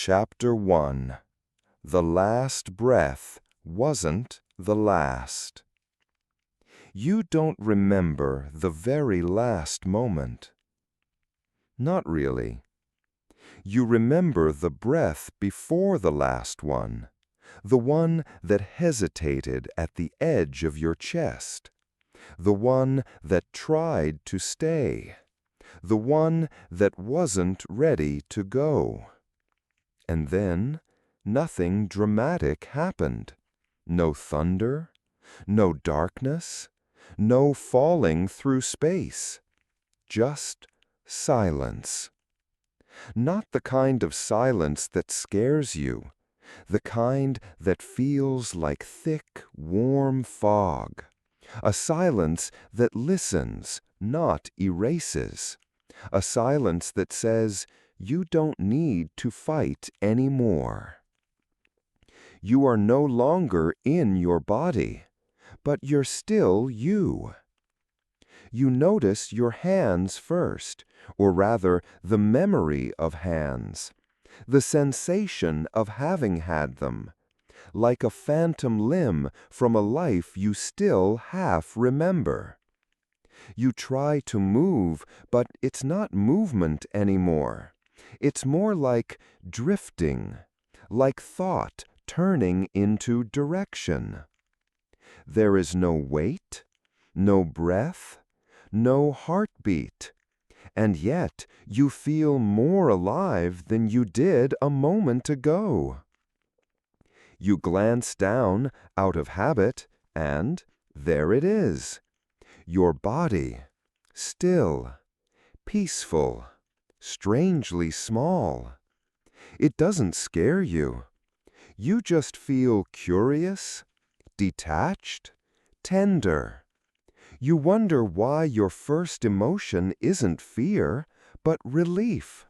Chapter 1. The last breath wasn't the last. You don't remember the very last moment. Not really. You remember the breath before the last one, the one that hesitated at the edge of your chest, the one that tried to stay, the one that wasn't ready to go. And then nothing dramatic happened. No thunder, no darkness, no falling through space. Just silence. Not the kind of silence that scares you, the kind that feels like thick, warm fog. A silence that listens, not erases. A silence that says, you don't need to fight anymore. You are no longer in your body, but you're still you. You notice your hands first, or rather the memory of hands, the sensation of having had them, like a phantom limb from a life you still half remember. You try to move, but it's not movement anymore. It's more like drifting, like thought turning into direction. There is no weight, no breath, no heartbeat, and yet you feel more alive than you did a moment ago. You glance down out of habit, and there it is. Your body, still, peaceful, strangely small. It doesn't scare you. You just feel curious, detached, tender. You wonder why your first emotion isn't fear, but relief.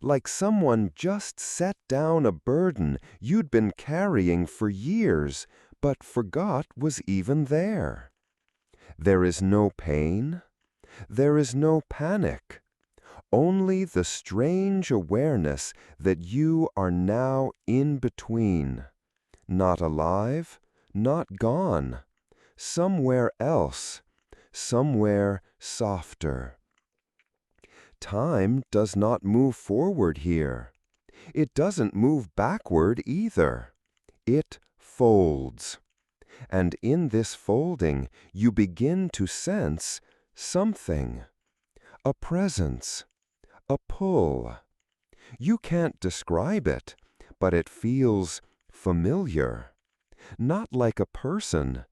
Like someone just set down a burden you'd been carrying for years, but forgot was even there. There is no pain. There is no panic. Only the strange awareness that you are now in between. Not alive, not gone. Somewhere else. Somewhere softer. Time does not move forward here. It doesn't move backward either. It folds. And in this folding, you begin to sense something. A presence. A pull. You can't describe it, but it feels familiar. Not like a person,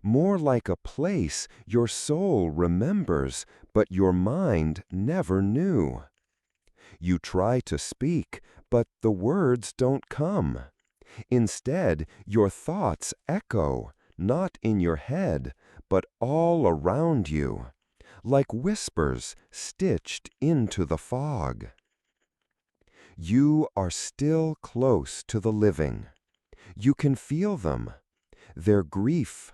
more like a place your soul remembers, but your mind never knew. You try to speak, but the words don't come. Instead, your thoughts echo, not in your head, but all around you, like whispers stitched into the fog. You are still close to the living. You can feel them, their grief,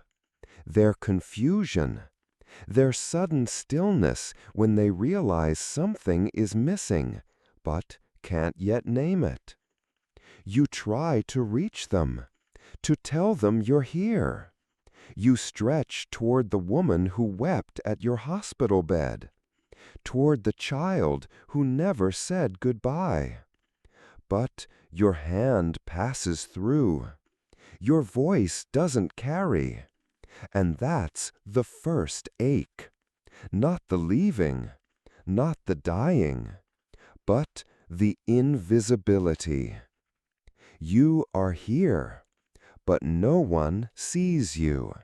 their confusion, their sudden stillness when they realize something is missing, but can't yet name it. You try to reach them, to tell them you're here. You stretch toward the woman who wept at your hospital bed, toward the child who never said goodbye. But your hand passes through. Your voice doesn't carry. And that's the first ache. Not the leaving, not the dying, but the invisibility. You are here, but no one sees you.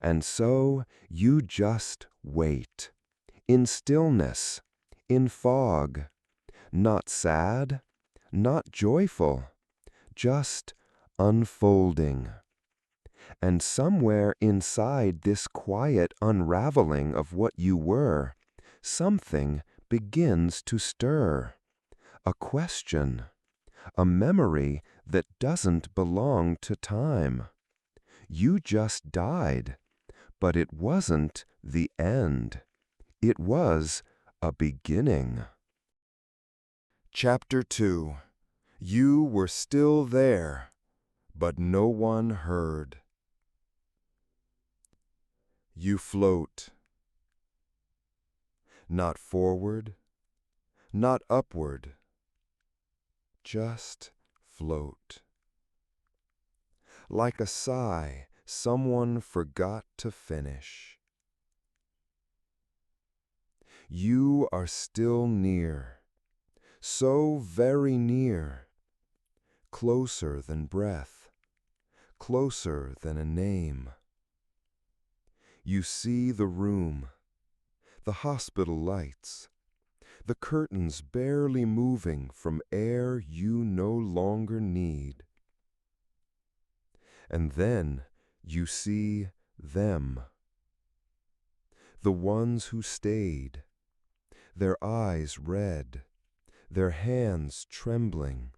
And so you just wait, in stillness, in fog, not sad, not joyful, just unfolding. And somewhere inside this quiet unraveling of what you were, something begins to stir. A question, a memory that doesn't belong to time. You just died, but it wasn't the end. It was a beginning. Chapter 2. You were still there, but no one heard. You float, not forward, not upward, just float. Like a sigh someone forgot to finish. You are still near, so very near, closer than breath, closer than a name. You see the room, the hospital lights, the curtains barely moving from air you no longer need. And then you see them, the ones who stayed, their eyes red, their hands trembling.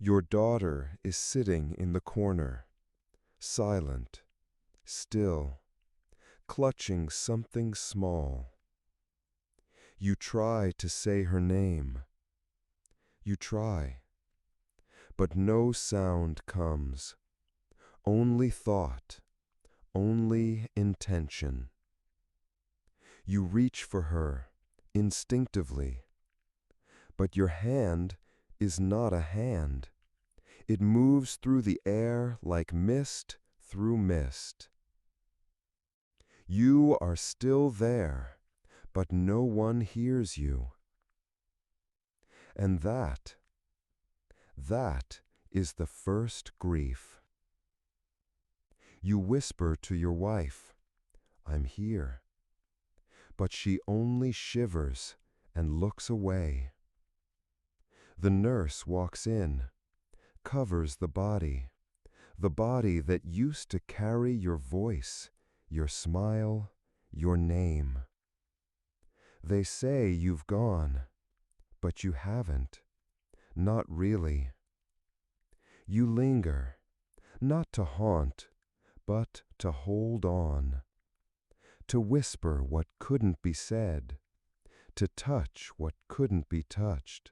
Your daughter is sitting in the corner, silent, still, clutching something small. You try to say her name. You try, but no sound comes. Only thought, only intention. You reach for her, instinctively, but your hand is not a hand. It moves through the air like mist through mist. You are still there, but no one hears you. And that is the first grief. You whisper to your wife, "I'm here." But she only shivers and looks away. The nurse walks in, covers the body that used to carry your voice, your smile, your name. They say you've gone, but you haven't, not really. You linger, not to haunt, but to hold on, to whisper what couldn't be said, to touch what couldn't be touched,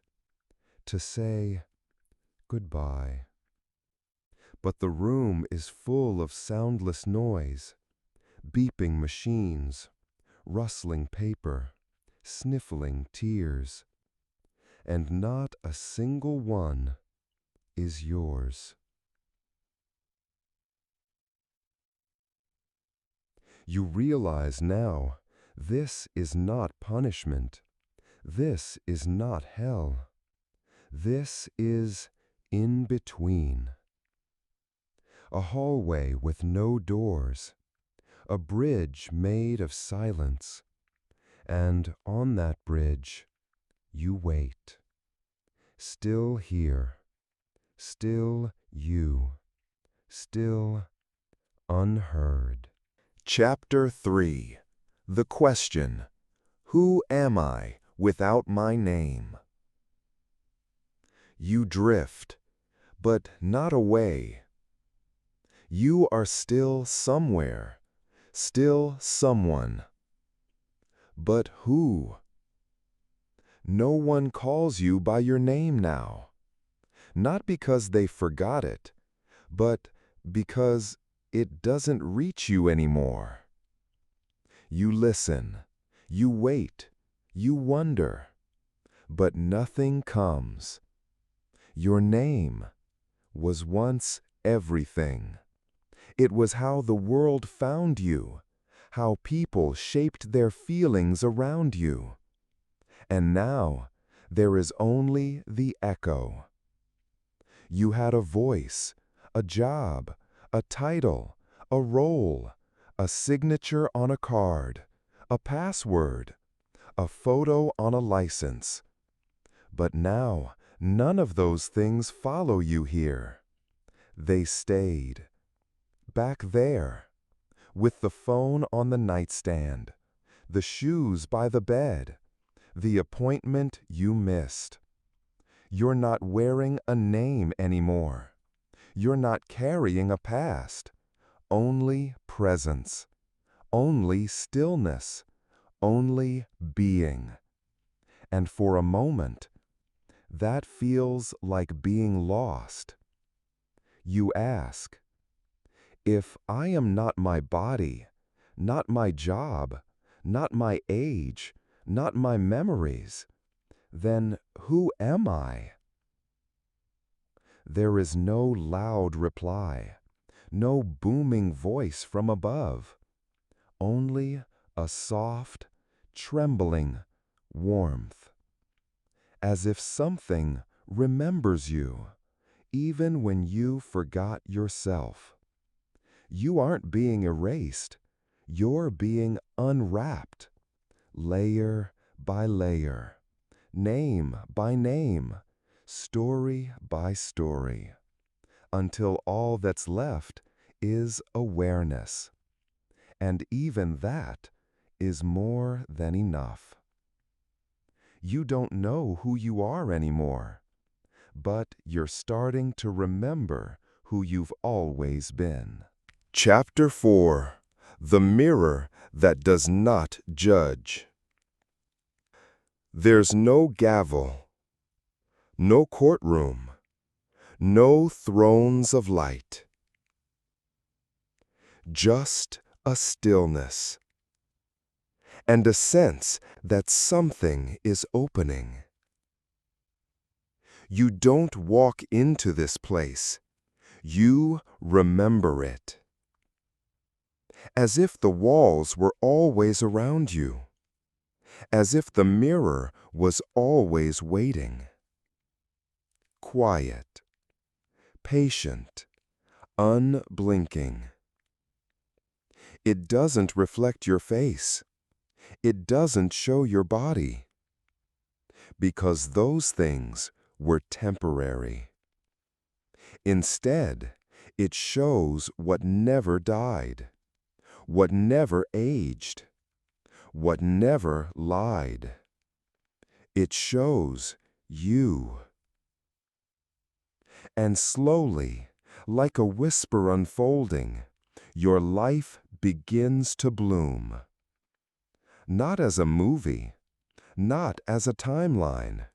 to say goodbye. But the room is full of soundless noise, beeping machines, rustling paper, sniffling tears, and not a single one is yours. You realize now, this is not punishment. This is not hell. This is in between. A hallway with no doors, a bridge made of silence, and on that bridge you wait. Still here, still you, still unheard. Chapter 3. The Question. Who am I without my name? You drift, but not away. You are still somewhere, still someone. But who? No one calls you by your name now. Not because they forgot it, but because it doesn't reach you anymore. You listen, you wait, you wonder, but nothing comes. Your name was once everything. It was how the world found you, how people shaped their feelings around you. And now there is only the echo. You had a voice, a job, a title, a role, a signature on a card, a password, a photo on a license. But now none of those things follow you here. They stayed back there, with the phone on the nightstand, the shoes by the bed, the appointment you missed. You're not wearing a name anymore. You're not carrying a past. Only presence. Only stillness. Only being. And for a moment, that feels like being lost. You ask, if I am not my body, not my job, not my age, not my memories, then who am I? There is no loud reply, no booming voice from above, only a soft, trembling warmth, as if something remembers you, even when you forgot yourself. You aren't being erased, you're being unwrapped, layer by layer, name by name, story by story, until all that's left is awareness. And even that is more than enough. You don't know who you are anymore, but you're starting to remember who you've always been. Chapter 4: The Mirror That Does Not Judge. There's no gavel, no courtroom, no thrones of light. Just a stillness, and a sense that something is opening. You don't walk into this place, you remember it. As if the walls were always around you, as if the mirror was always waiting. Quiet, patient, unblinking. It doesn't reflect your face. It doesn't show your body. Because those things were temporary. Instead, it shows what never died, what never aged, what never lied. It shows you. And slowly, like a whisper unfolding, your life begins to bloom. Not as a movie, not as a timeline,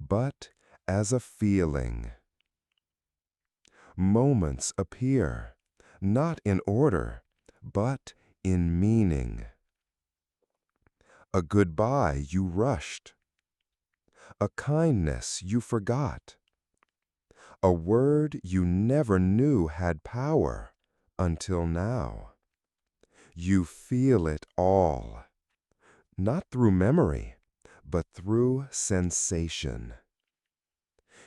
but as a feeling. Moments appear, not in order, but in meaning. A goodbye you rushed. A kindness you forgot. A word you never knew had power until now. You feel it all, not through memory, but through sensation.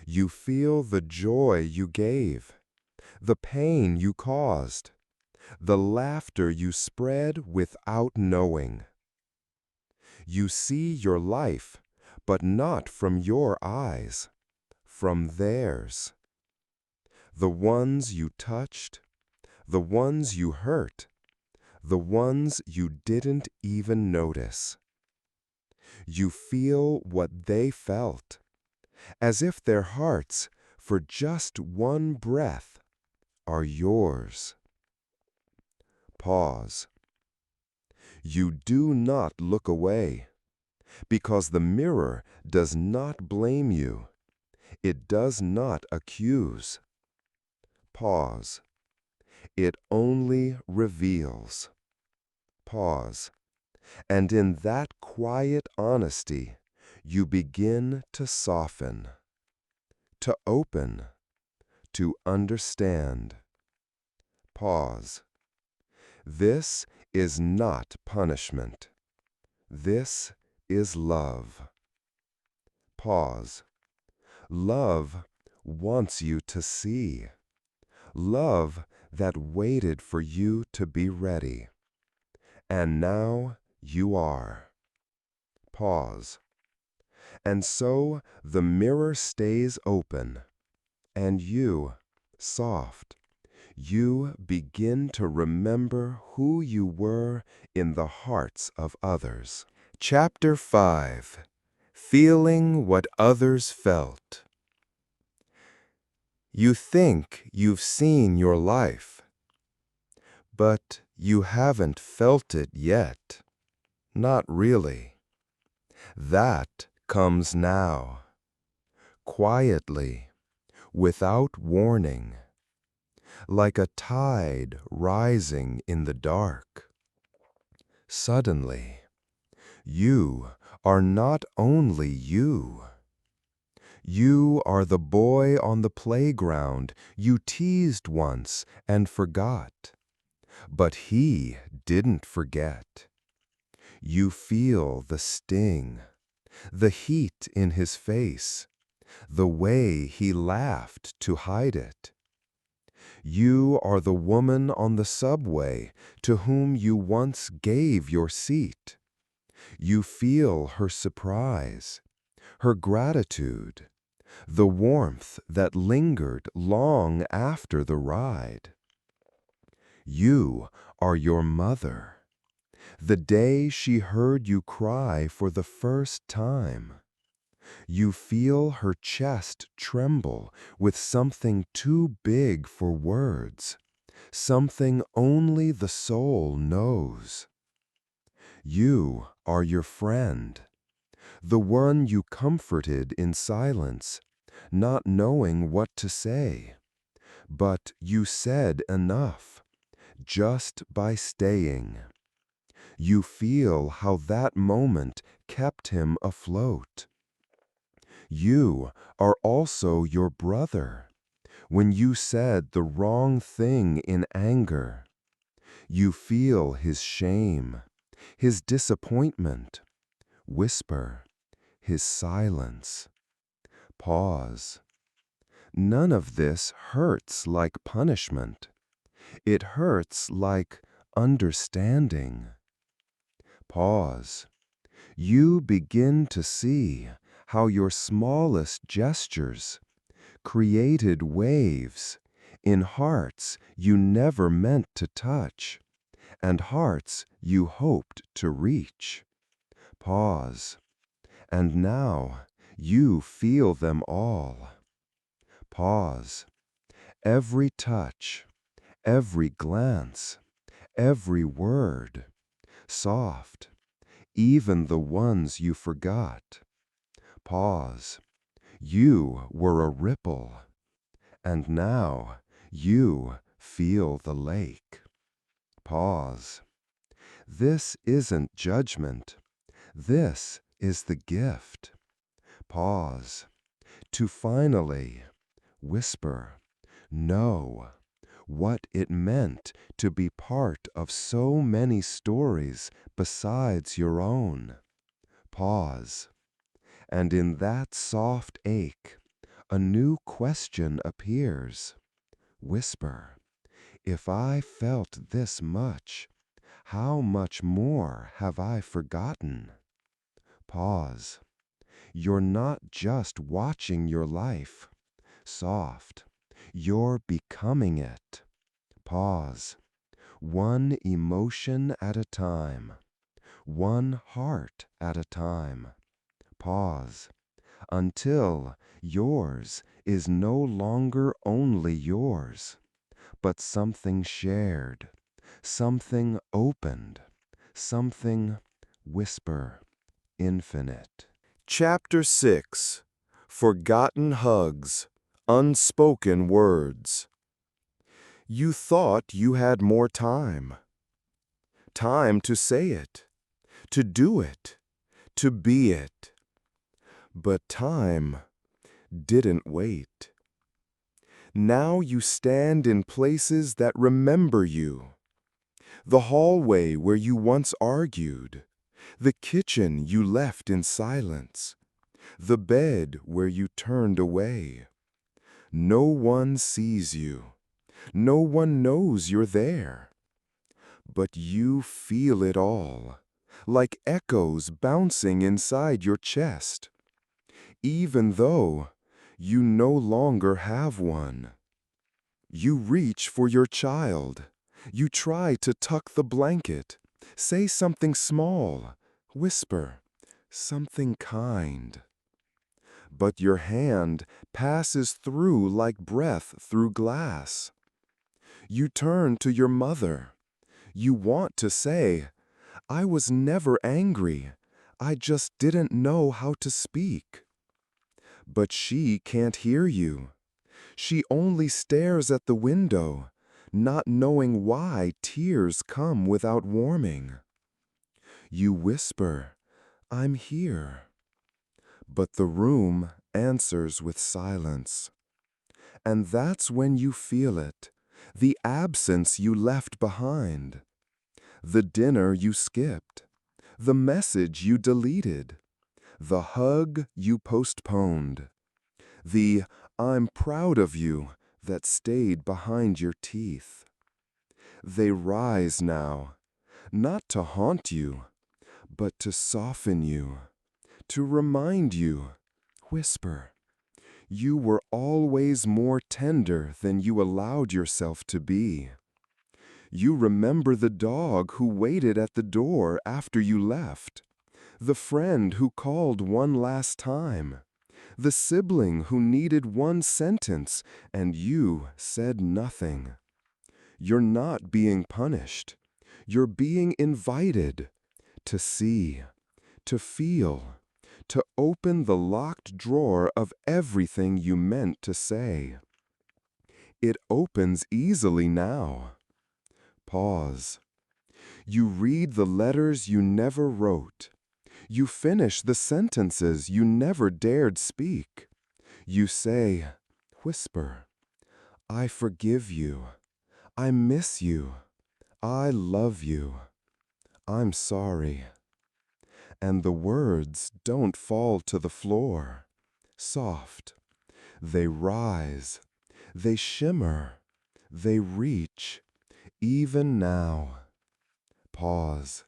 You feel the joy you gave, the pain you caused, the laughter you spread without knowing. You see your life, but not from your eyes, from theirs. The ones you touched, the ones you hurt, the ones you didn't even notice. You feel what they felt, as if their hearts, for just one breath, are yours. Pause. You do not look away, because the mirror does not blame you. It does not accuse. Pause. It only reveals. Pause. And in that quiet honesty, you begin to soften, to open, to understand. Pause. This is not punishment. This is love. Pause. Love wants you to see. Love that waited for you to be ready. And now you are. Pause. And so the mirror stays open, and you, soft, you begin to remember who you were in the hearts of others. Chapter 5: Feeling What Others Felt. You think you've seen your life, but you haven't felt it yet. Not really. That comes now, quietly, without warning, like a tide rising in the dark. Suddenly, you are not only you. You are the boy on the playground you teased once and forgot. But he didn't forget. You feel the sting, the heat in his face, the way he laughed to hide it. You are the woman on the subway to whom you once gave your seat. You feel her surprise, her gratitude, the warmth that lingered long after the ride. You are your mother, the day she heard you cry for the first time. You feel her chest tremble with something too big for words, something only the soul knows. You are your friend, the one you comforted in silence, not knowing what to say. But you said enough, just by staying. You feel how that moment kept him afloat. You are also your brother. When you said the wrong thing in anger, you feel his shame, his disappointment. Whisper, his silence. Pause. None of this hurts like punishment. It hurts like understanding. Pause. You begin to see how your smallest gestures created waves in hearts you never meant to touch and hearts you hoped to reach. Pause. And now you feel them all. Pause. Every touch, every glance, every word, soft, even the ones you forgot. Pause. You were a ripple, and now you feel the lake. Pause. This isn't judgment. This is the gift. Pause. To finally whisper, know what it meant to be part of so many stories besides your own. Pause. And in that soft ache, a new question appears. Whisper, if I felt this much, how much more have I forgotten? Pause. You're not just watching your life. Soft. You're becoming it. Pause. One emotion at a time. One heart at a time. Pause. Until yours is no longer only yours, but something shared, something opened, something, whisper, infinite. Chapter 6. Forgotten Hugs, Unspoken Words. You thought you had more time. Time to say it, to do it, to be it. But time didn't wait. Now you stand in places that remember you. The hallway where you once argued, the kitchen you left in silence, the bed where you turned away. No one sees you. No one knows you're there. But you feel it all, like echoes bouncing inside your chest, even though you no longer have one. You reach for your child. You try to tuck the blanket, say something small, whisper, something kind. But your hand passes through like breath through glass. You turn to your mother. You want to say, I was never angry. I just didn't know how to speak. But she can't hear you. She only stares at the window, not knowing why tears come without warming. You whisper, "I'm here." But the room answers with silence. And that's when you feel it, the absence you left behind, the dinner you skipped, the message you deleted, the hug you postponed, the "I'm proud of you" that stayed behind your teeth. They rise now, not to haunt you, but to soften you, to remind you, whisper, you were always more tender than you allowed yourself to be. You remember the dog who waited at the door after you left, the friend who called one last time, the sibling who needed one sentence and you said nothing. You're not being punished. You're being invited to see, to feel, to open the locked drawer of everything you meant to say. It opens easily now. Pause. You read the letters you never wrote. You finish the sentences you never dared speak. You say, whisper, "I forgive you. I miss you. I love you. I'm sorry." And the words don't fall to the floor. Soft. They rise. They shimmer. They reach. Even now. Pause.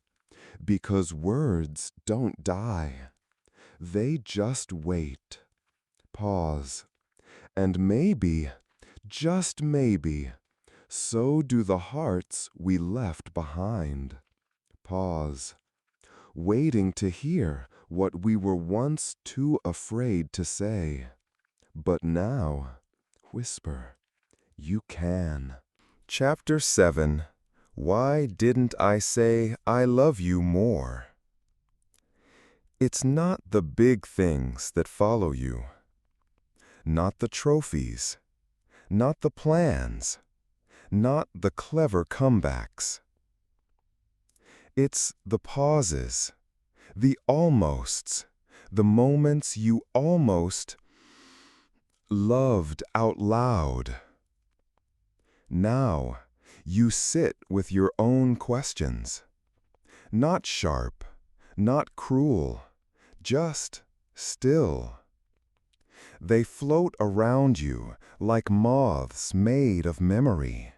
Because words don't die. They just wait. Pause. And maybe, just maybe, so do the hearts we left behind. Pause. Waiting to hear what we were once too afraid to say. But now, whisper, you can. Chapter 7. Why didn't I say I love you more? It's not the big things that follow you. Not the trophies. Not the plans. Not the clever comebacks. It's the pauses, the almosts, the moments you almost loved out loud. Now, you sit with your own questions. Not sharp, not cruel, just still. They float around you like moths made of memory.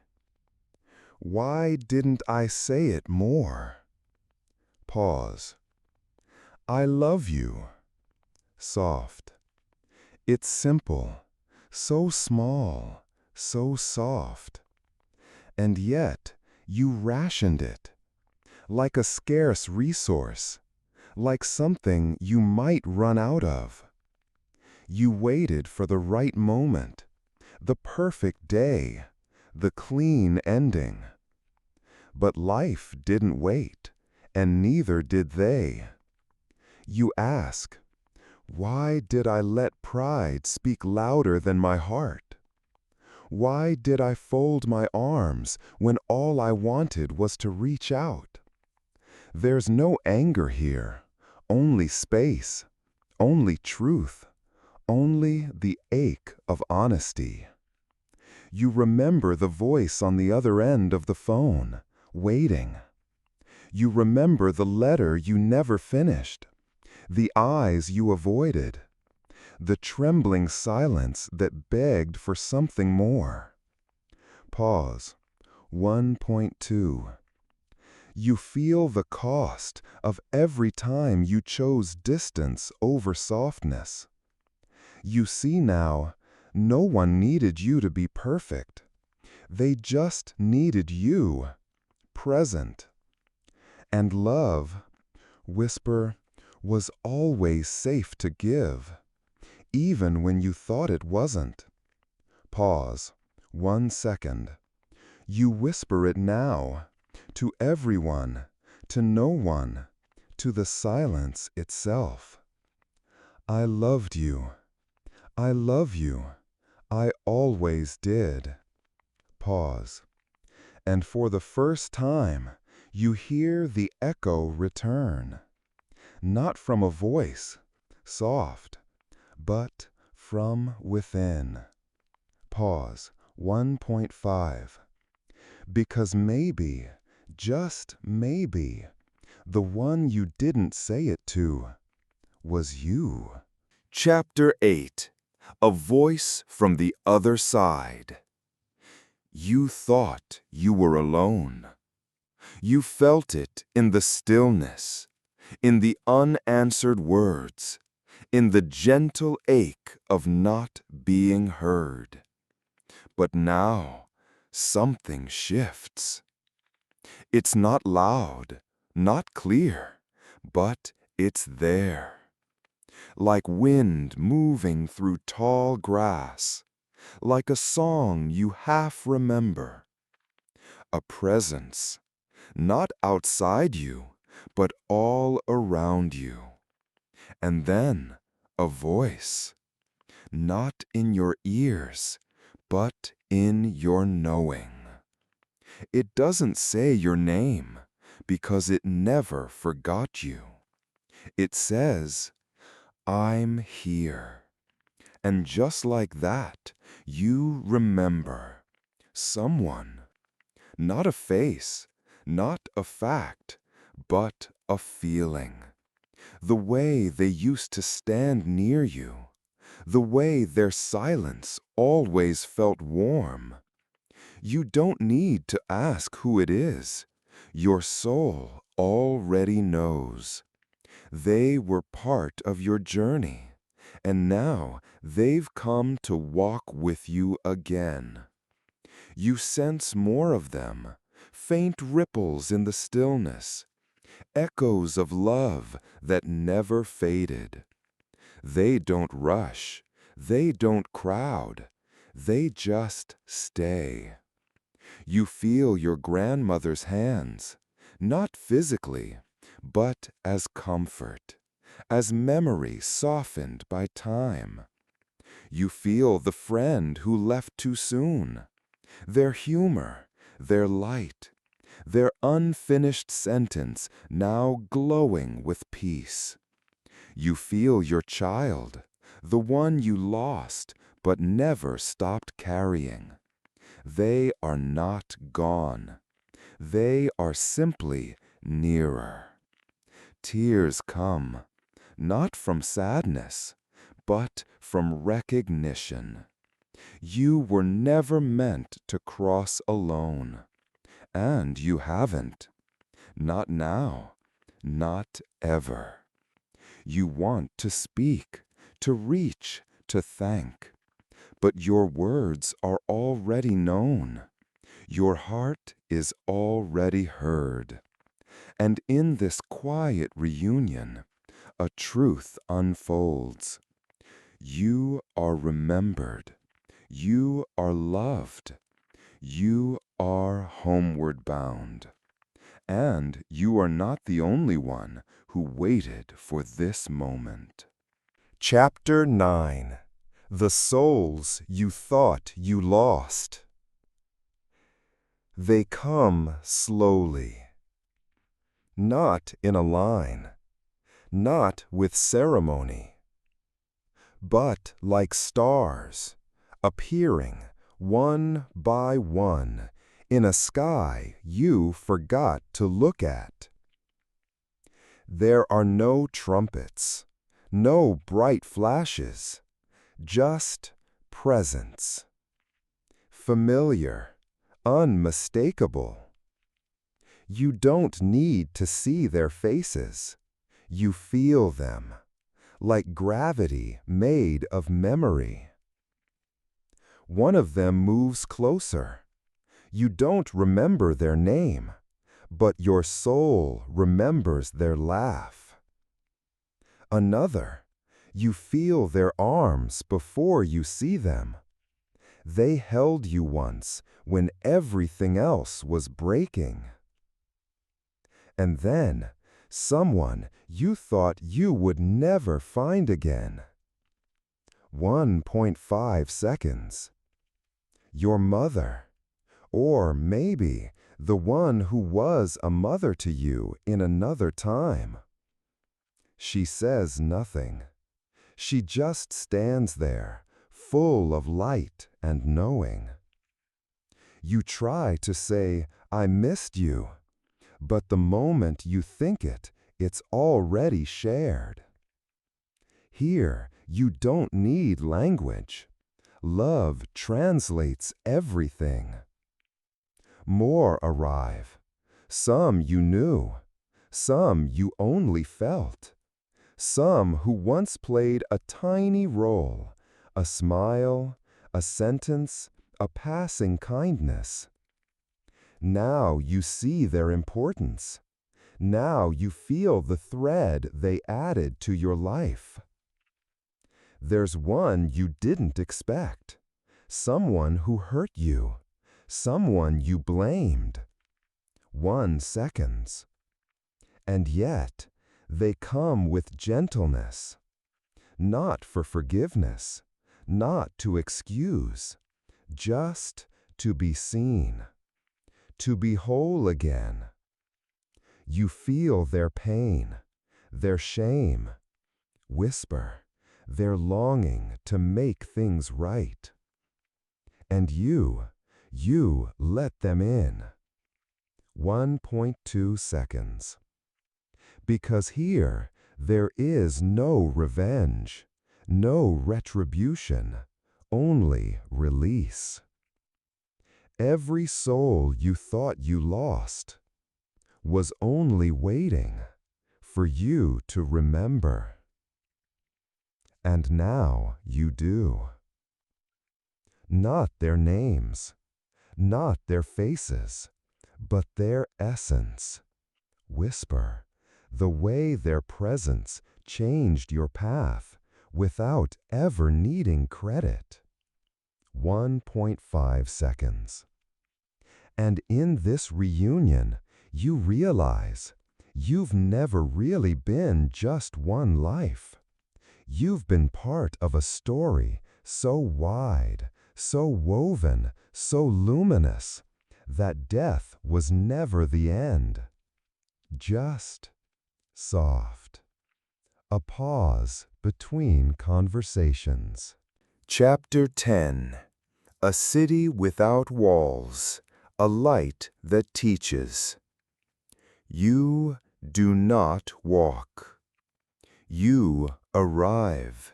Why didn't I say it more? Pause. I love you. Soft. It's simple, so small, so soft. And yet, you rationed it, like a scarce resource, like something you might run out of. You waited for the right moment, the perfect day, the clean ending. But life didn't wait, and neither did they. You ask, why did I let pride speak louder than my heart? Why did I fold my arms when all I wanted was to reach out? There's no anger here, only space, only truth, only the ache of honesty. You remember the voice on the other end of the phone, waiting. You remember the letter you never finished, the eyes you avoided, the trembling silence that begged for something more. Pause. 1.2. You feel the cost of every time you chose distance over softness. You see now, no one needed you to be perfect. They just needed you, present. And love, whisper, was always safe to give, even when you thought it wasn't. Pause. 1 second. You whisper it now, to everyone, to no one, to the silence itself. I loved you. I love you. I always did. Pause. And for the first time, you hear the echo return. Not from a voice, soft, but from within. Pause. 1.5. Because maybe, just maybe, the one you didn't say it to was you. Chapter 8. A Voice from the Other Side. You thought you were alone. You felt it in the stillness, in the unanswered words, in the gentle ache of not being heard. But now, something shifts. It's not loud, not clear, but it's there. Like wind moving through tall grass, like a song you half remember. A presence, not outside you, but all around you. And then a voice, not in your ears, but in your knowing. It doesn't say your name, because it never forgot you. It says, I'm here. And just like that, you remember someone, not a face, not a fact, but a feeling. The way they used to stand near you, the way their silence always felt warm. You don't need to ask who it is. Your soul already knows. They were part of your journey, and now they've come to walk with you again. You sense more of them, faint ripples in the stillness, echoes of love that never faded. They don't rush, they don't crowd, they just stay. You feel your grandmother's hands, not physically, but as comfort, as memory softened by time. You feel the friend who left too soon, their humor, their light, their unfinished sentence now glowing with peace. You feel your child, the one you lost but never stopped carrying. They are not gone. They are simply nearer. Tears come, not from sadness, but from recognition. You were never meant to cross alone. And you haven't. Not now. Not ever. You want to speak, to reach, to thank. But your words are already known. Your heart is already heard. And in this quiet reunion, a truth unfolds. You are remembered. You are loved. You are homeward bound. And you are not the only one who waited for this moment. Chapter 9. The Souls You Thought You Lost. They come slowly. Not in a line. Not with ceremony. But like stars, appearing one by one in a sky you forgot to look at. There are no trumpets, no bright flashes, just presence. Familiar, unmistakable. You don't need to see their faces. You feel them, like gravity made of memory. One of them moves closer. You don't remember their name, but your soul remembers their laugh. Another, you feel their arms before you see them. They held you once when everything else was breaking. And then, someone you thought you would never find again. 1.5 seconds. Your mother. Or maybe the one who was a mother to you in another time. She says nothing. She just stands there, full of light and knowing. You try to say, "I missed you," but the moment you think it, it's already shared. Here, you don't need language. Love translates everything. More arrive. Some you knew. Some you only felt. Some who once played a tiny role, a smile, a sentence, a passing kindness. Now you see their importance. Now you feel the thread they added to your life. There's one you didn't expect, someone who hurt you, someone you blamed. 1 seconds. And yet, they come with gentleness, not for forgiveness, not to excuse, just to be seen, to be whole again. You feel their pain, their shame, whisper, their longing to make things right. And you let them in. 1.2 seconds. Because here, there is no revenge, no retribution, only release. Every soul you thought you lost was only waiting for you to remember. And now you do. Not their names, not their faces, but their essence. Whisper, the way their presence changed your path without ever needing credit. 1.5 seconds. And in this reunion, you realize you've never really been just one life. You've been part of a story so wide, so woven, so luminous, that death was never the end. Just soft. A pause between conversations. Chapter 10. A City Without Walls, a Light That Teaches. You do not walk. You arrive.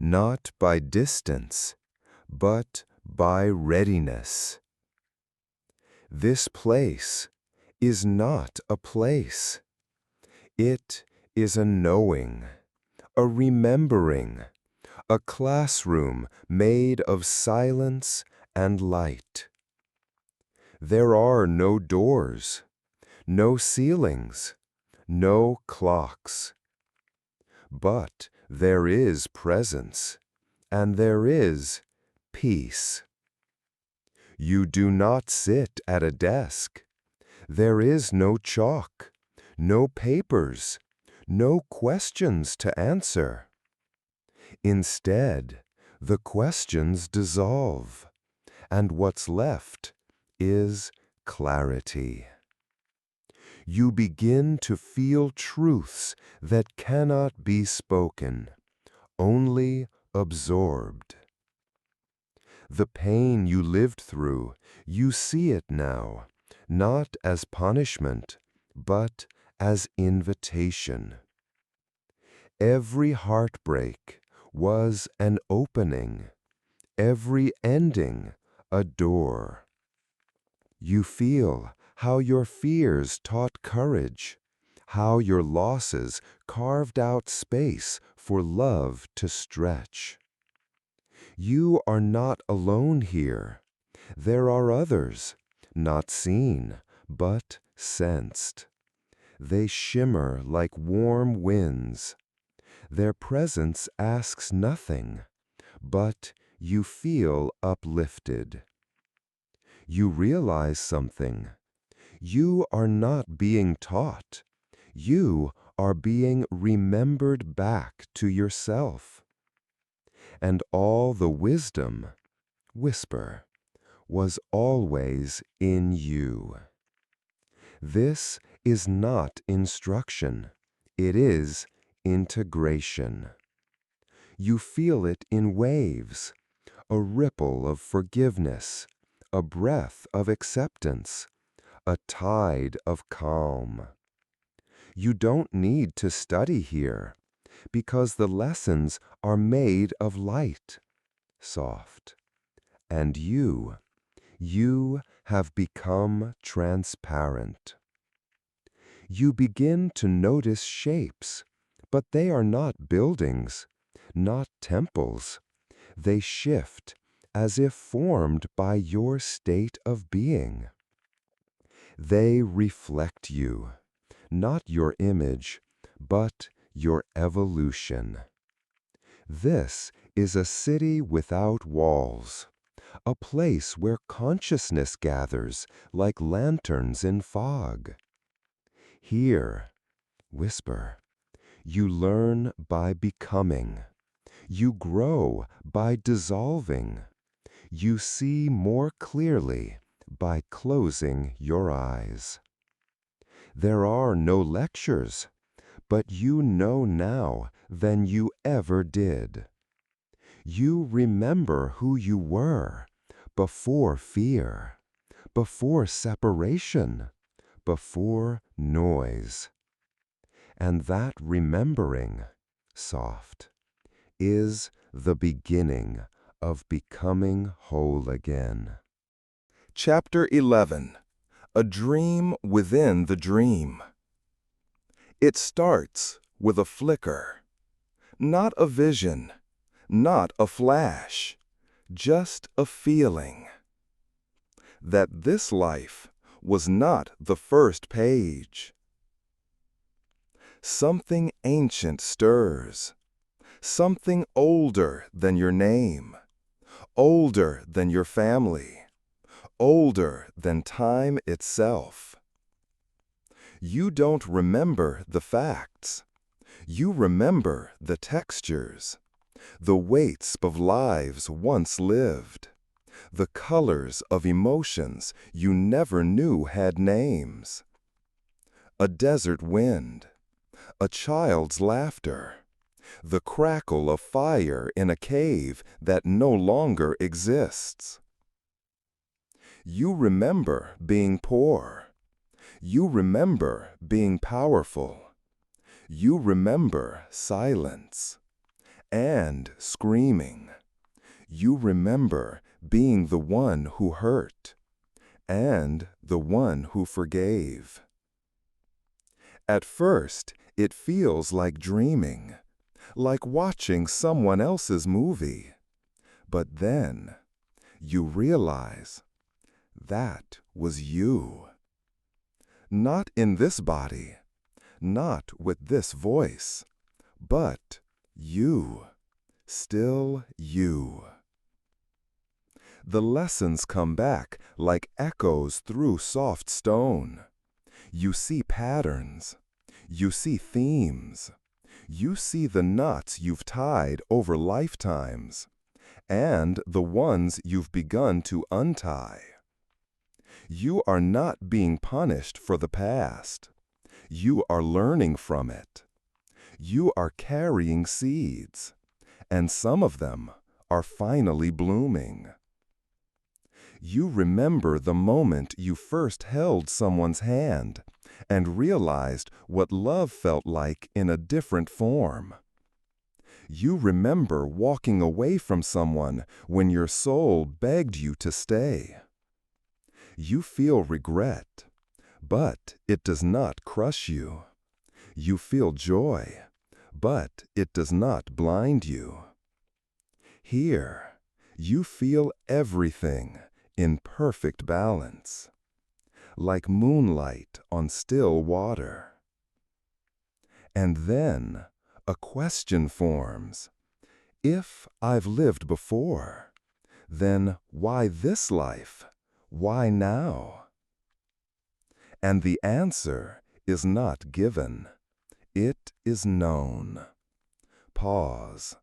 Not by distance, but by readiness. This place is not a place. It is a knowing, a remembering, a classroom made of silence and light. There are no doors, no ceilings, no clocks. But there is presence, and there is peace. You do not sit at a desk. There is no chalk, no papers, no questions to answer. Instead, the questions dissolve, and what's left is clarity. You begin to feel truths that cannot be spoken, only absorbed. The pain you lived through, you see it now, not as punishment, but as invitation. Every heartbreak was an opening, every ending a door. You feel how your fears taught courage, how your losses carved out space for love to stretch. You are not alone here. There are others, not seen, but sensed. They shimmer like warm winds. Their presence asks nothing, but you feel uplifted. You realize something. You are not being taught. You are being remembered back to yourself. And all the wisdom, whisper, was always in you. This is not instruction. It is integration. You feel it in waves, a ripple of forgiveness, a breath of acceptance, a tide of calm. You don't need to study here, because the lessons are made of light, soft. And you have become transparent. You begin to notice shapes, but they are not buildings, not temples. They shift as if formed by your state of being. They reflect you, not your image, but your evolution. This is a city without walls, a place where consciousness gathers like lanterns in fog. Here, whisper, you learn by becoming. You grow by dissolving. You see more clearly by closing your eyes. There are no lectures, but you know now than you ever did. You remember who you were before fear, before separation, before noise. And that remembering, soft, is the beginning of becoming whole again. Chapter 11. A Dream Within the Dream. It starts with a flicker. Not a vision, not a flash, just a feeling. That this life was not the first page. Something ancient stirs. Something older than your name. Older than your family. Older than time itself. You don't remember the facts. You remember the textures, the weights of lives once lived, the colors of emotions you never knew had names. A desert wind, a child's laughter, the crackle of fire in a cave that no longer exists. You remember being poor. You remember being powerful. You remember silence and screaming. You remember being the one who hurt and the one who forgave. At first, it feels like dreaming, like watching someone else's movie. But then, you realize that was you. Not in this body, not with this voice, but you, still you. The lessons come back like echoes through soft stone. You see patterns. You see themes. You see the knots you've tied over lifetimes, and the ones you've begun to untie. You are not being punished for the past. You are learning from it. You are carrying seeds, and some of them are finally blooming. You remember the moment you first held someone's hand and realized what love felt like in a different form. You remember walking away from someone when your soul begged you to stay. You feel regret, but it does not crush you. You feel joy, but it does not blind you. Here, you feel everything in perfect balance, like moonlight on still water. And then a question forms. If I've lived before, then why this life? Why now? And the answer is not given. It is known. Pause.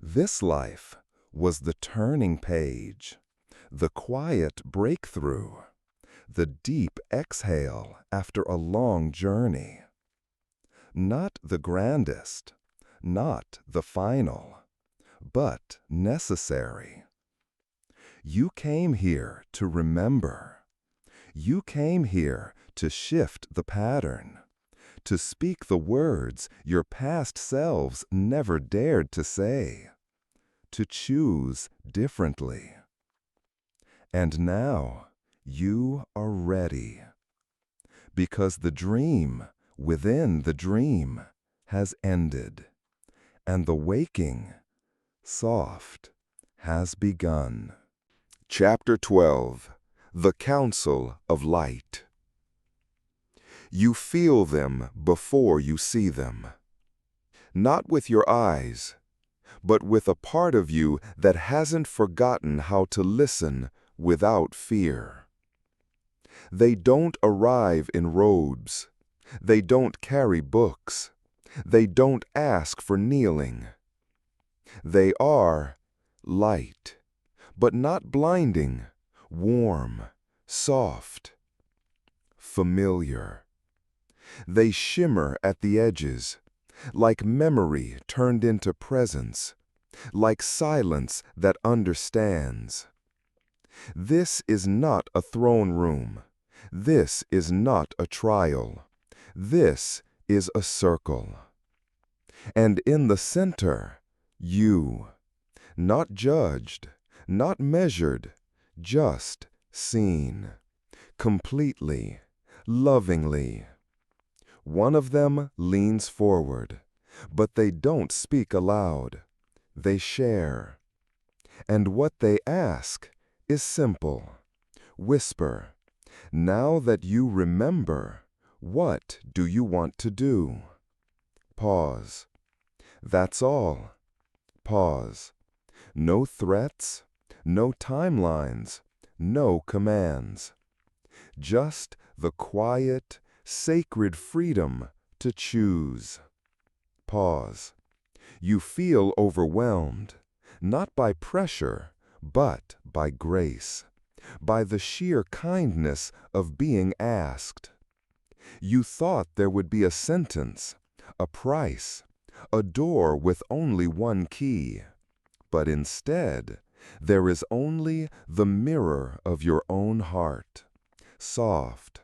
This life was the turning page, the quiet breakthrough, the deep exhale after a long journey. Not the grandest, not the final, but necessary. You came here to remember. You came here to shift the pattern, to speak the words your past selves never dared to say, to choose differently. And now you are ready, because the dream within the dream has ended, and the waking, soft, has begun. Chapter 12. The Counsel of Light. You feel them before you see them. Not with your eyes, but with a part of you that hasn't forgotten how to listen without fear. They don't arrive in robes. They don't carry books. They don't ask for kneeling. They are light, but not blinding, warm, soft, familiar. They shimmer at the edges, like memory turned into presence, like silence that understands. This is not a throne room. This is not a trial. This is a circle. And in the center, you, not judged, not measured, just seen, completely, lovingly. One of them leans forward, but they don't speak aloud. They share. And what they ask is simple. Whisper, now that you remember, what do you want to do? Pause. That's all. Pause. No threats, no timelines, no commands. Just the quiet, sacred freedom to choose. Pause. You feel overwhelmed, not by pressure, but by grace, by the sheer kindness of being asked. You thought there would be a sentence, a price, a door with only one key, but instead, there is only the mirror of your own heart, soft,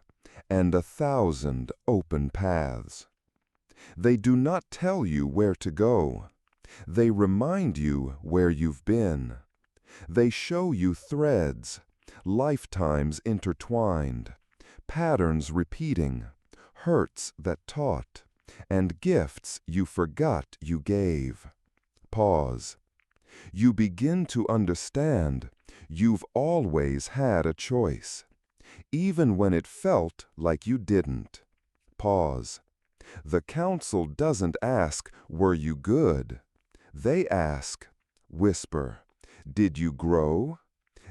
and 1,000 open paths. They do not tell you where to go. They remind you where you've been. They show you threads, lifetimes intertwined, patterns repeating, hurts that taught, and gifts you forgot you gave. Pause. You begin to understand you've always had a choice, even when it felt like you didn't. Pause. The counsel doesn't ask, were you good? They ask, whisper, did you grow?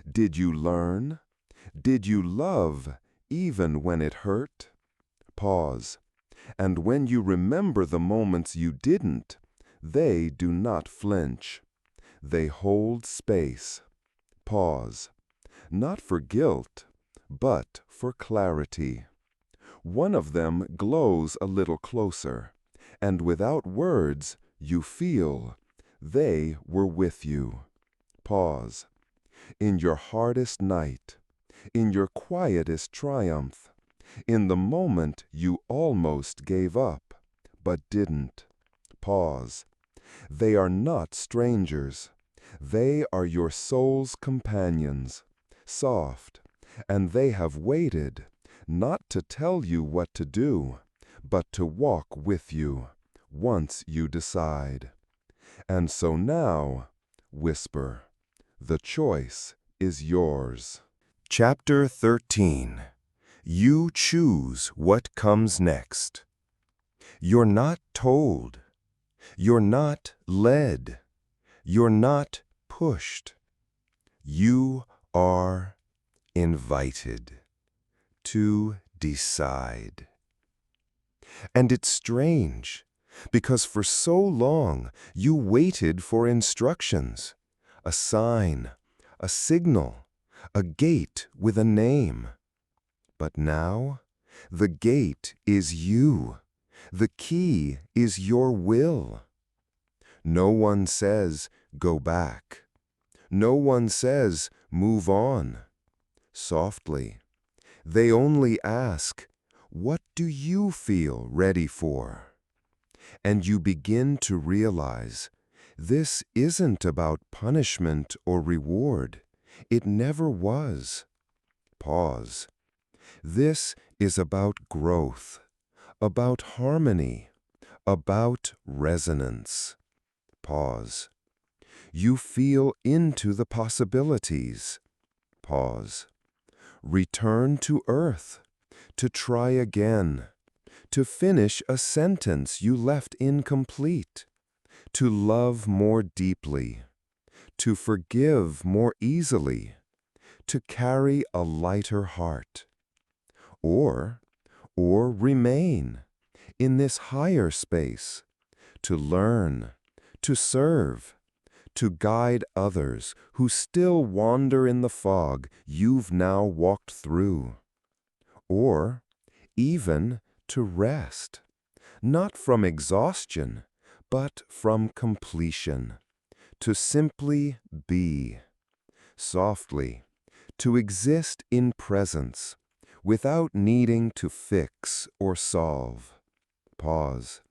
Did you learn? Did you love, even when it hurt? Pause. And when you remember the moments you didn't, they do not flinch. They hold space. Pause. Not for guilt, but for clarity. One of them glows a little closer, and without words, you feel they were with you. Pause. In your hardest night, in your quietest triumph, in the moment you almost gave up, but didn't. Pause. They are not strangers. They are your soul's companions, soft, and they have waited, not to tell you what to do, but to walk with you, once you decide. And so now, whisper, the choice is yours. Chapter 13. You choose what comes next. You're not told. You're not led. You're not pushed. You are invited to decide. And it's strange, because for so long you waited for instructions, a sign, a signal, a gate with a name. But now, the gate is you. The key is your will. No one says, go back. No one says, move on. Softly, they only ask, what do you feel ready for? And you begin to realize, this isn't about punishment or reward. It never was. Pause. This is about growth, about harmony, about resonance. Pause. You feel into the possibilities. Pause. Return to earth, to try again, to finish a sentence you left incomplete, to love more deeply, to forgive more easily, to carry a lighter heart. Or remain in this higher space, to learn, to serve, to guide others who still wander in the fog you've now walked through. Or even to rest, not from exhaustion, but from completion, to simply be, softly, to exist in presence, without needing to fix or solve. Pause.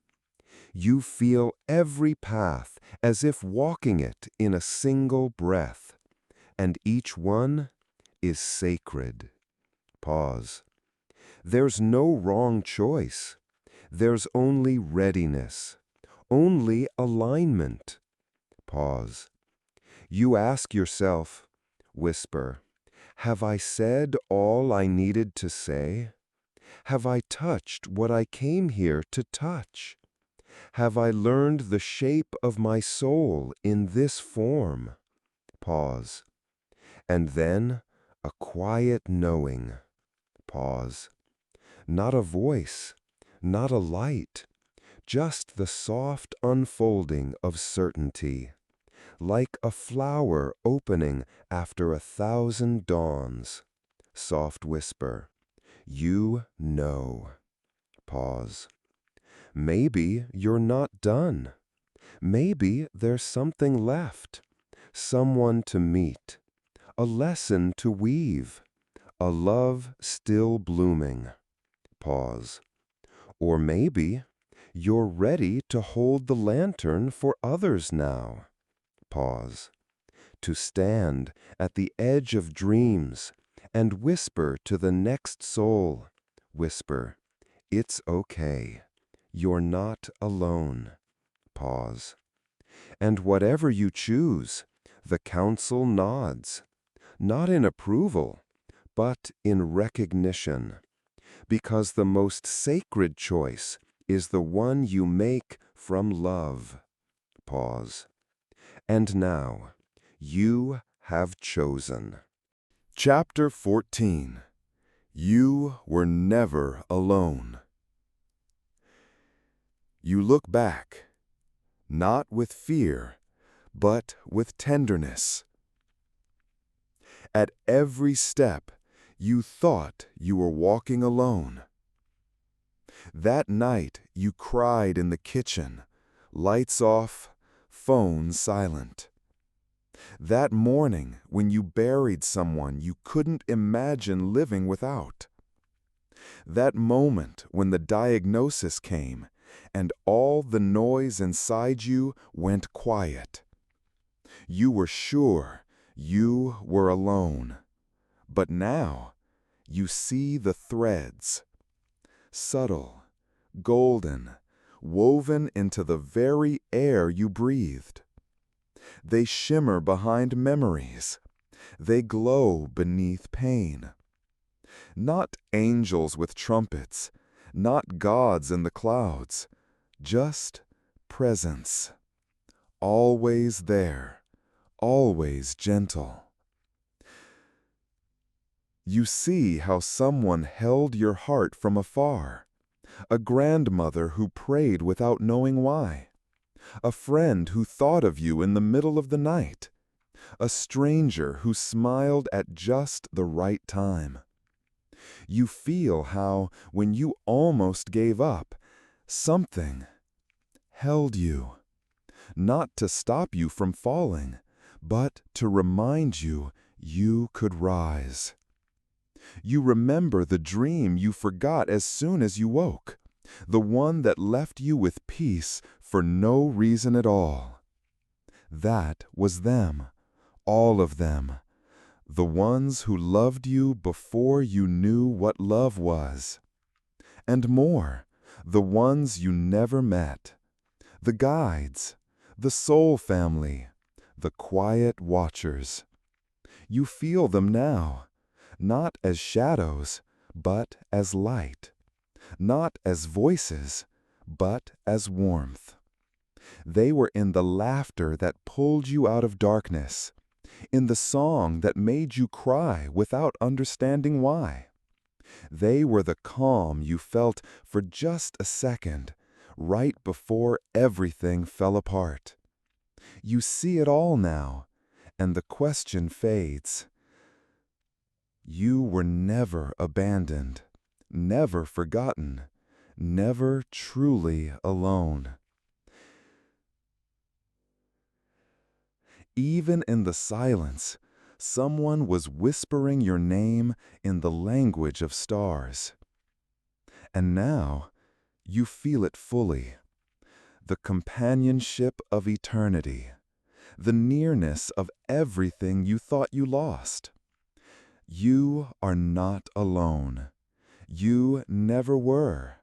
You feel every path as if walking it in a single breath, and each one is sacred. Pause. There's no wrong choice. There's only readiness, only alignment. Pause. You ask yourself, whisper, have I said all I needed to say? Have I touched what I came here to touch? Have I learned the shape of my soul in this form? Pause. And then a quiet knowing. Pause. Not a voice, not a light, just the soft unfolding of certainty, like a flower opening after 1,000 dawns. Soft whisper, you know. Pause. Maybe you're not done. Maybe there's something left, someone to meet, a lesson to weave, a love still blooming. Pause. Or maybe you're ready to hold the lantern for others now. Pause. To stand at the edge of dreams and whisper to the next soul, whisper, it's okay. You're not alone. Pause. And whatever you choose, the counsel nods, not in approval, but in recognition, because the most sacred choice is the one you make from love. Pause. And now, you have chosen. Chapter 14. You were never alone. You look back, not with fear, but with tenderness. At every step, you thought you were walking alone. That night, you cried in the kitchen, lights off, phone silent. That morning, when you buried someone you couldn't imagine living without. That moment when the diagnosis came and all the noise inside you went quiet. You were sure you were alone. But now, you see the threads. Subtle, golden, woven into the very air you breathed. They shimmer behind memories. They glow beneath pain. Not angels with trumpets, not gods in the clouds, just presence. Always there, always gentle. You see how someone held your heart from afar, A grandmother who prayed without knowing why. A friend who thought of you in the middle of the night. A stranger who smiled at just the right time. You feel how, when you almost gave up, something held you, not to stop you from falling, but to remind you you could rise. You remember the dream you forgot as soon as you woke, the one that left you with peace for no reason at all. That was them, all of them, the ones who loved you before you knew what love was. And more, the ones you never met, the guides, the soul family, the quiet watchers. You feel them now, not as shadows, but as light, not as voices, but as warmth. They were in the laughter that pulled you out of darkness, in the song that made you cry without understanding why. They were the calm you felt for just a second, right before everything fell apart. You see it all now, and the question fades. You were never abandoned, never forgotten, never truly alone. Even in the silence, someone was whispering your name in the language of stars. And now, you feel it fully. The companionship of eternity, the nearness of everything you thought you lost. You are not alone. You never were,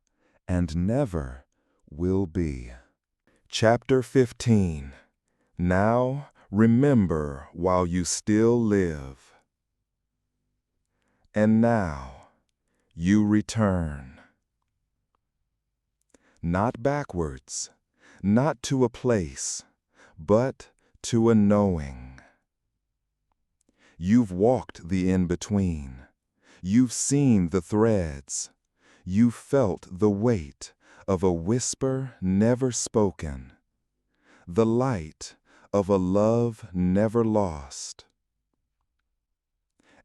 and never will be. Chapter 15. Now remember while you still live. And now you return. Not backwards, not to a place, but to a knowing. You've walked the in-between. You've seen the threads. You felt the weight of a whisper never spoken. The light of a love never lost.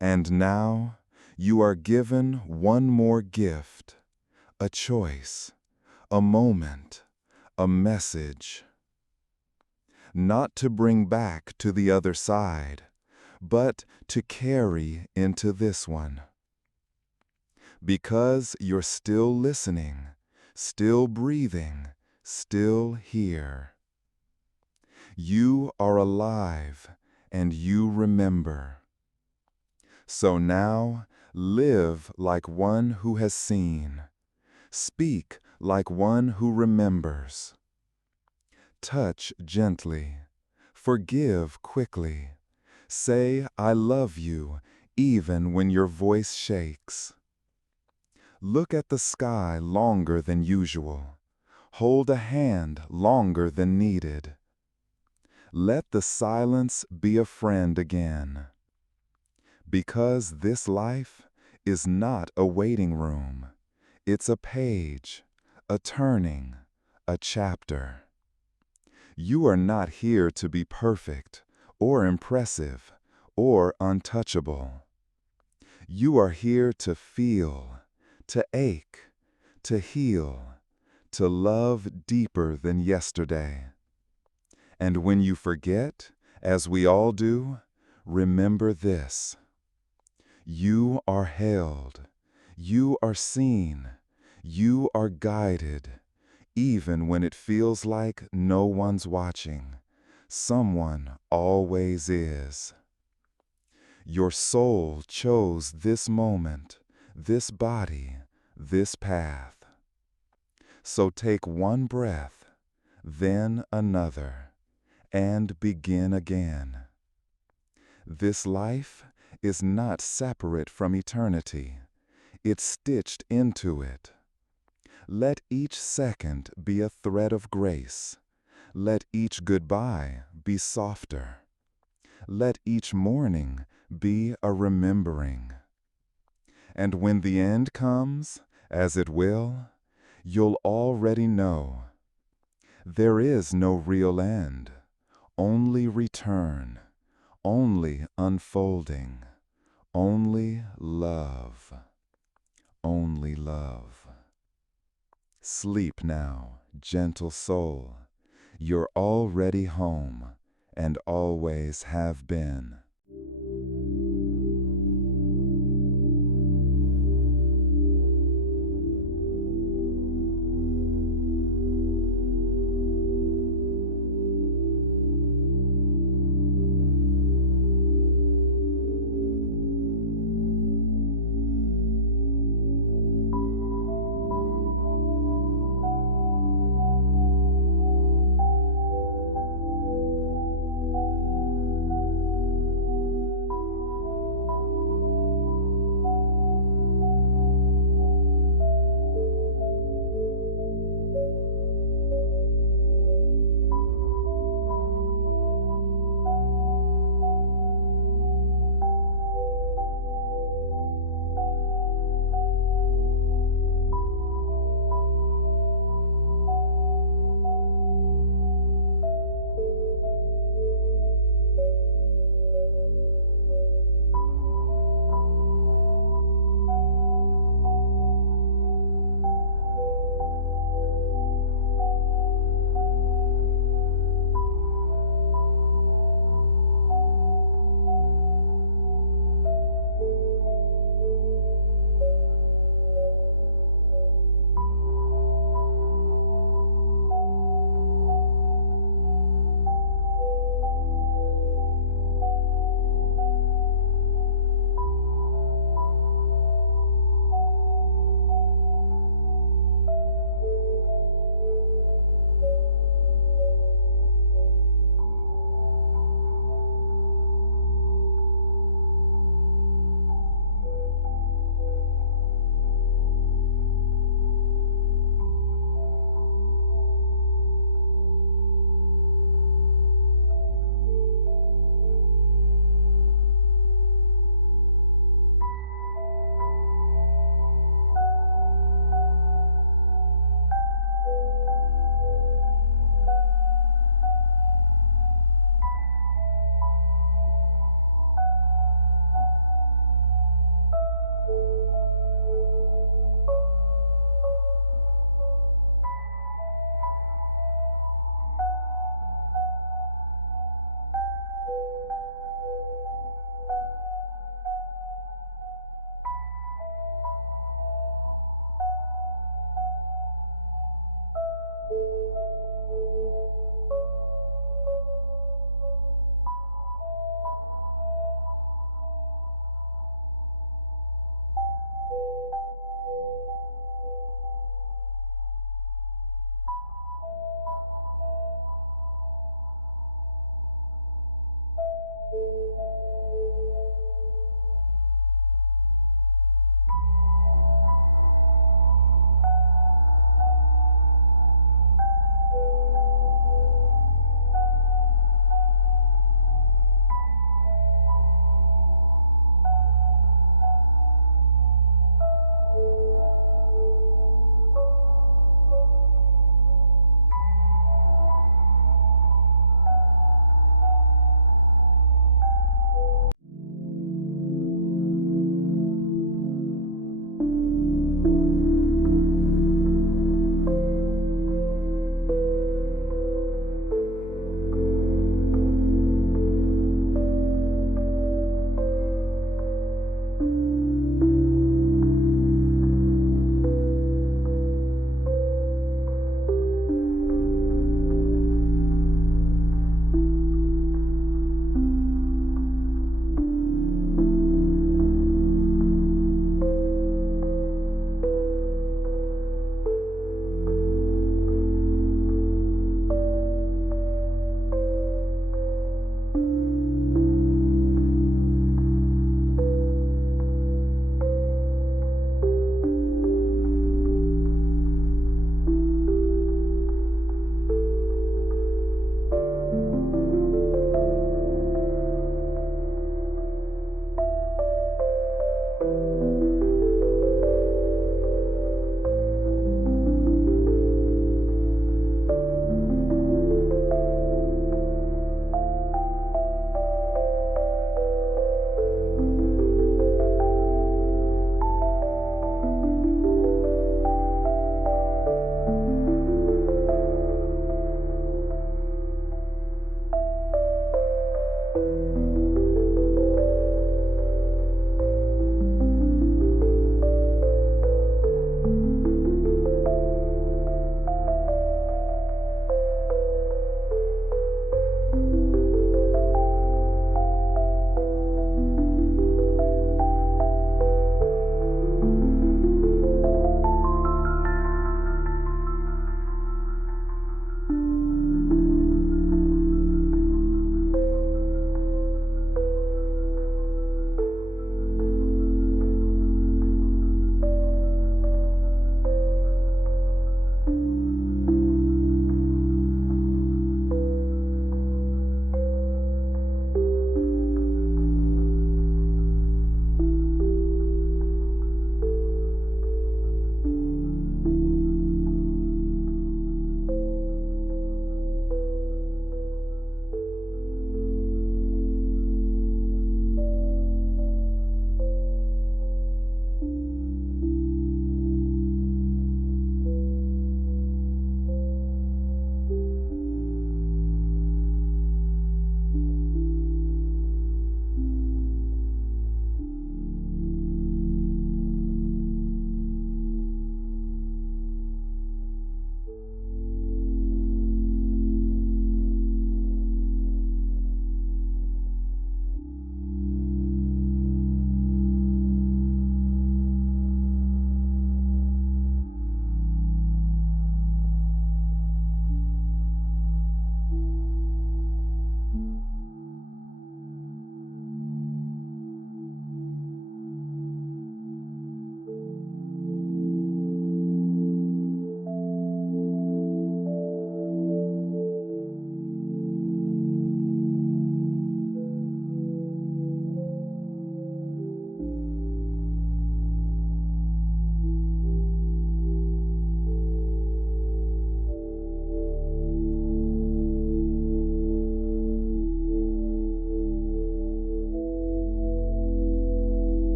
And now you are given one more gift, a choice, a moment, a message. Not to bring back to the other side, but to carry into this one. Because you're still listening, still breathing, still here. You are alive, and you remember. So now, live like one who has seen. Speak like one who remembers. Touch gently. Forgive quickly. Say, I love you, even when your voice shakes. Look at the sky longer than usual. Hold a hand longer than needed. Let the silence be a friend again. Because this life is not a waiting room. It's a page, a turning, a chapter. You are not here to be perfect, or impressive, or untouchable. You are here to feel, to ache, to heal, to love deeper than yesterday. And when you forget, as we all do, remember this. You are held, you are seen, you are guided, even when it feels like no one's watching. Someone always is. Your soul chose this moment, this body, this path. So take one breath, then another, and begin again. This life is not separate from eternity. It's stitched into it. Let each second be a thread of grace. Let each goodbye be softer. Let each morning be a remembering. And when the end comes, as it will, you'll already know. There is no real end, only return, only unfolding, only love, only love. Sleep now, gentle soul. You're already home and always have been.